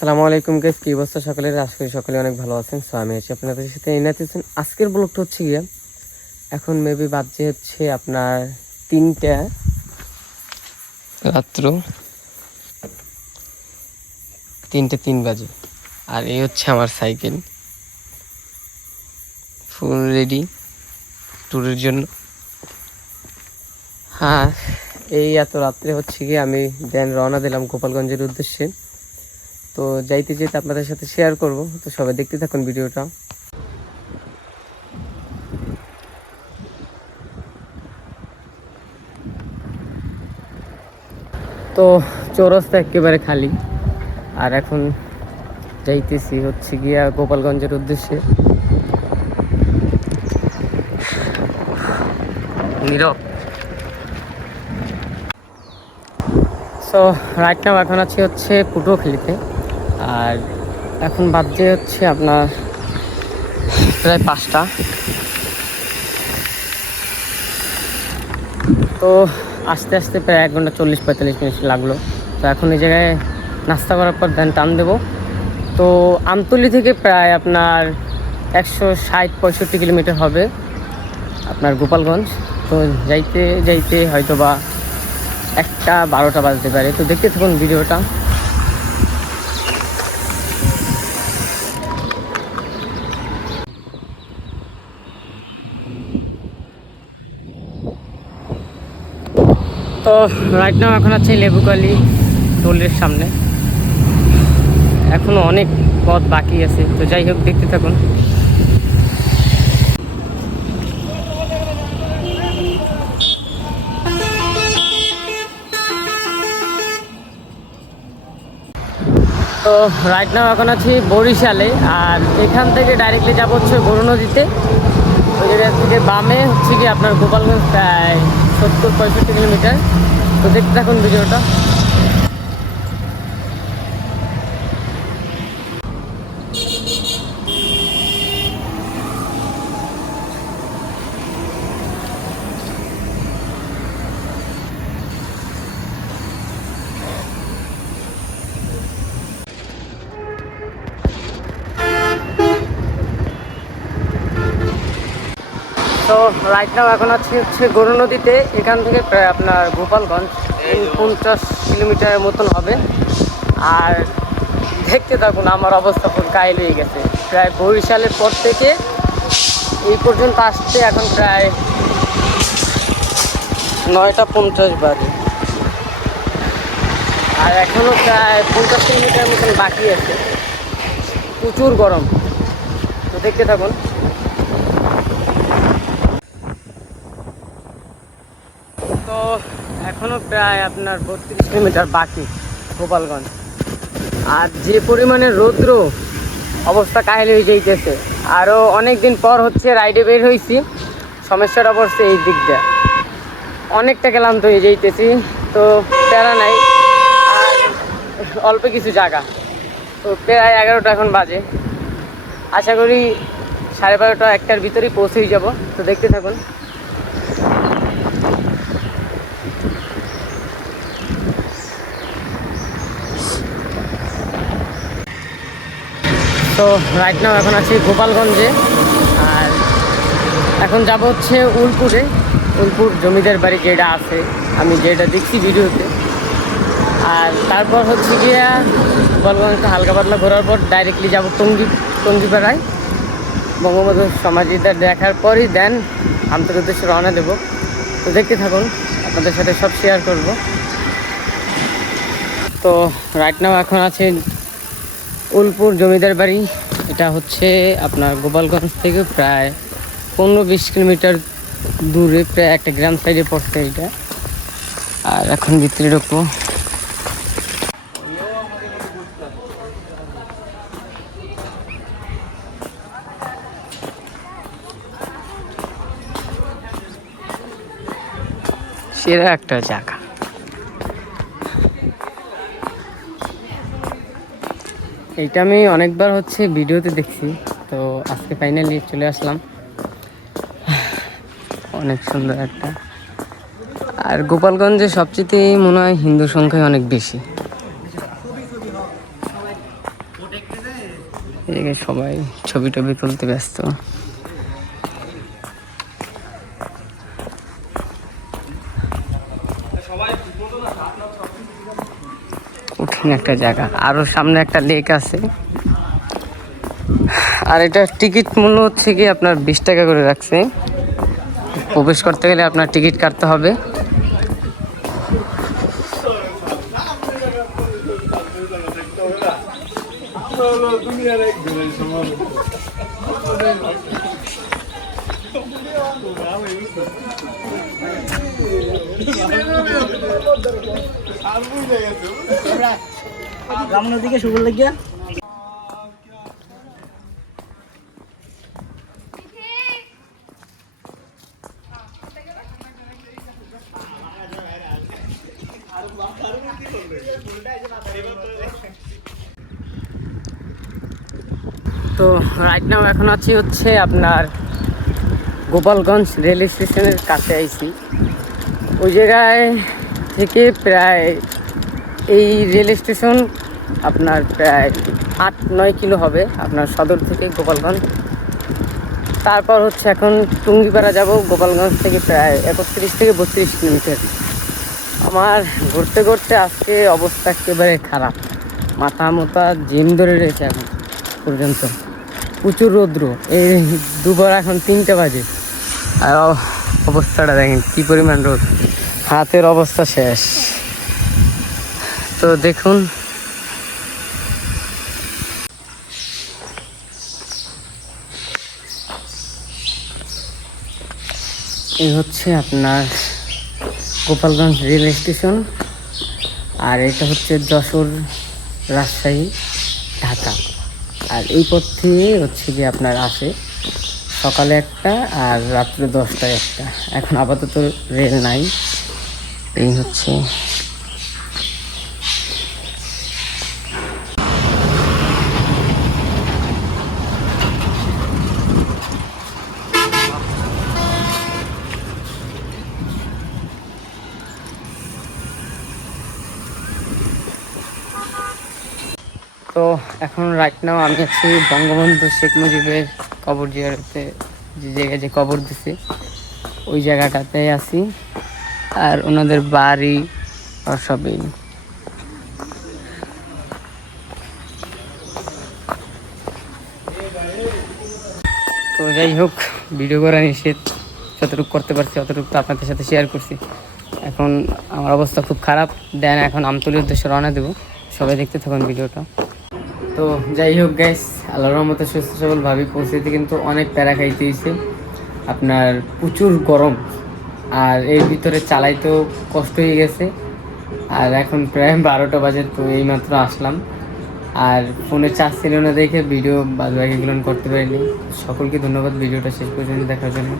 আসসালামু আলাইকুম গাইস, কি অবস্থা সকলের? আশা করি সকলে অনেক ভালো আছেন। সো আমি আছি আপনাদের সাথে ইনাতেছেন। আজকের ব্লগটা হচ্ছে গিয়া এখন মেবি বাজে হচ্ছে আপনার 3টা রাত্র, 3:03 বাজে। আর এই হচ্ছে আমার সাইকেল, ফুল রেডি ট্যুরের জন্য। হ্যাঁ, এই এত রাত্রে হচ্ছে গিয়ে আমি দেন রওনা দিলাম গোপালগঞ্জের উদ্দেশ্যে। তো যাইতে যেতে আপনাদের সাথে শেয়ার করব, তো সবাই দেখতে থাকুন ভিডিওটা। তো চৌরাস্তা একেবারে খালি, আর এখন যাইতেছি হচ্ছে গিয়া গোপালগঞ্জের উদ্দেশ্যে। নীরব। সো রাইট নাও এখন আছি হচ্ছে পটুয়াখালীতে, আর এখন বাজে হচ্ছে আপনার প্রায় 5টা। তো আস্তে আস্তে প্রায় 1 ঘন্টা 40-45 মিনিট লাগলো। তো এখন এই জায়গায় নাস্তা করার পর দেন টান দেবো। তো আমতলী থেকে প্রায় আপনার 160-65 কিলোমিটার হবে আপনার গোপালগঞ্জ। তো যাইতে যাইতে হয়তো বা 1টা-12টা বাজতে পারে। তো দেখতে থাকুন ভিডিওটা। তো রাইট নাও এখন আছে লেবুকালি টোলের সামনে। এখনো অনেক পথ বাকি আছে, তো যাই হোক দেখতে থাকুন। তো রাইট নাও এখন আছি বরিশালে, আর এখান থেকে ডাইরেক্টলি যাবো হচ্ছে গরু নদীতে। ওই জায়গা থেকে বামে হচ্ছে কি আপনার গোপালগঞ্জ প্রায় 70-65 কিলোমিটার। তো দেখতে থাকুন ভিডিওটা। তো রাইট নাও এখন আছে হচ্ছে গরু নদীতে। এখান থেকে প্রায় আপনার গোপালগঞ্জ 50 কিলোমিটারের মতন হবে। আর দেখতে থাকুন, আমার অবস্থা পুরো কাহিল হয়ে গেছে। প্রায় বরিশালের পর থেকে এই পর্যন্ত আসতে এখন প্রায় 9টা 50 বাজে, আর এখনও প্রায় 50 কিলোমিটার মতন বাকি আছে। প্রচুর গরম, তো দেখতে থাকুন। তো এখনও প্রায় আপনার 32 কিলোমিটার বাকি গোপালগঞ্জ। আর যে পরিমাণে রৌদ্র, অবস্থা কাহিল হয়ে যাইতেছে। আরও অনেক দিন পর হচ্ছে রাইডে বের হয়েছি। সমস্যাটা পড়ছে এই দিকটা, অনেকটা ক্লান্ত হয়ে যাইতেছি। তো প্যারা নাই, আর অল্প কিছু জায়গা। তো প্রায় 11টা এখন বাজে। আশা করি 12:30-1টার ভিতরেই পৌঁছেই যাব। তো দেখতে থাকুন। তো রাইট নাও এখন আছি গোপালগঞ্জে, আর এখন যাব হচ্ছে উলপুরে। উলপুর জমিদার বাড়ি যেটা আছে, আমি যেটা দেখছি ভিডিওতে। আর তারপর হচ্ছে গিয়া গোপালগঞ্জটা হালকা পাতলা ঘোরার পর ডাইরেক্টলি যাব টঙ্গিপাড়ায়। বঙ্গবন্ধু সমাধিটা দেখার পরই দেন আমতলীর উদ্দেশ্যে রওনা দেবো। তো দেখতে থাকুন, আপনাদের সাথে সব শেয়ার করব। তো রাইট নাও এখন আছে উলপুর জমিদার বাড়ি। এটা হচ্ছে আপনার গোপালগঞ্জ থেকে প্রায় 15-20 কিলোমিটার দূরে, প্রায় একটা গ্রাম সাইডে পড়ছে এটা। আর এখন ভিতরে ঢুকবো। সেরা একটা জায়গা। এইটা আমি অনেকবার হচ্ছে ভিডিওতে দেখছি, তো আজকে ফাইনালি চলে আসলাম। অনেক সুন্দর একটা। আর গোপালগঞ্জে সবচেয়ে মনে হয় হিন্দু সংখ্যাই অনেক বেশি। এদিকে সবাই ছবি টবি তুলতে ব্যস্ত। কঠিন একটা জায়গা, আরো সামনে একটা লেক আছে। আর এটা টিকিট মূল্য হচ্ছে কি আপনার 20 টাকা করে রাখছে। প্রবেশ করতে গেলে আপনার টিকিট কাটতে হবে। দিকে শুরু লাগিয়া তো রাইট নাও এখন আছি হচ্ছে আপনার গোপালগঞ্জ রেল স্টেশনের কাছে আইছি। ওই জায়গায় থেকে প্রায় এই রেল স্টেশন আপনার প্রায় 8-9 কিলো হবে আপনার সদর থেকে গোপালগঞ্জ। তারপর হচ্ছে এখন টুঙ্গিপাড়া যাব, গোপালগঞ্জ থেকে প্রায় 31 থেকে 32 কিলোমিটার। আমার ঘুরতে ঘুরতে আজকে অবস্থা একেবারে খারাপ, মাথা মোথা জিম ধরে রয়েছে এখন পর্যন্ত। প্রচুর রৌদ্র, এই দুপুর এখন 3টা বাজে, আর অবস্থাটা দেখেন কি পরিমাণ রোদ, হাতের অবস্থা শেষ। তো দেখুন এই হচ্ছে আপনার গোপালগঞ্জ রেল স্টেশন, আর এটা হচ্ছে যশোর, রাজশাহী, ঢাকা। আর এই পথ থেকে হচ্ছে কি আপনার আসে সকালে একটা আর রাত্রে 10টায় একটা। এখন আপাতত রেল নাই। এই হচ্ছে তো এখন রাইট নাও আমি আছি বঙ্গবন্ধু শেখ মুজিবের কবর জিয়ারতে, যে জায়গায় যে কবর দিছে ওই জায়গাটাতে আছি। আর ওনাদের বাড়ি আর সবই। তো যাই হোক, ভিডিও করা নিষেধ, যতটুকু করতে পারছি অতটুকু তো আপনাদের সাথে শেয়ার করছি। এখন আমার অবস্থা খুব খারাপ, দেন এখন আমতলির উদ্দেশ্যে রওনা দেবো। সবাই দেখতে থাকুন ভিডিওটা। তো যাই হোক গাইস, আল্লাহর রহমতে সুস্থ সবলভাবে পৌঁছাতে কিন্তু অনেক প্যারা খাইতে হয়েছে। আপনার প্রচুর গরম, আর এর ভিতরে চালাইতেও কষ্ট হয়ে গেছে। আর এখন প্রায় 12টা বাজে, তো এইমাত্র আসলাম। আর ফোনে চার্জ ছিল না দেখে ভিডিও বাদ বাকিগুলো করতে পারিনি। সকলকে ধন্যবাদ ভিডিওটা শেষ পর্যন্ত দেখার জন্য।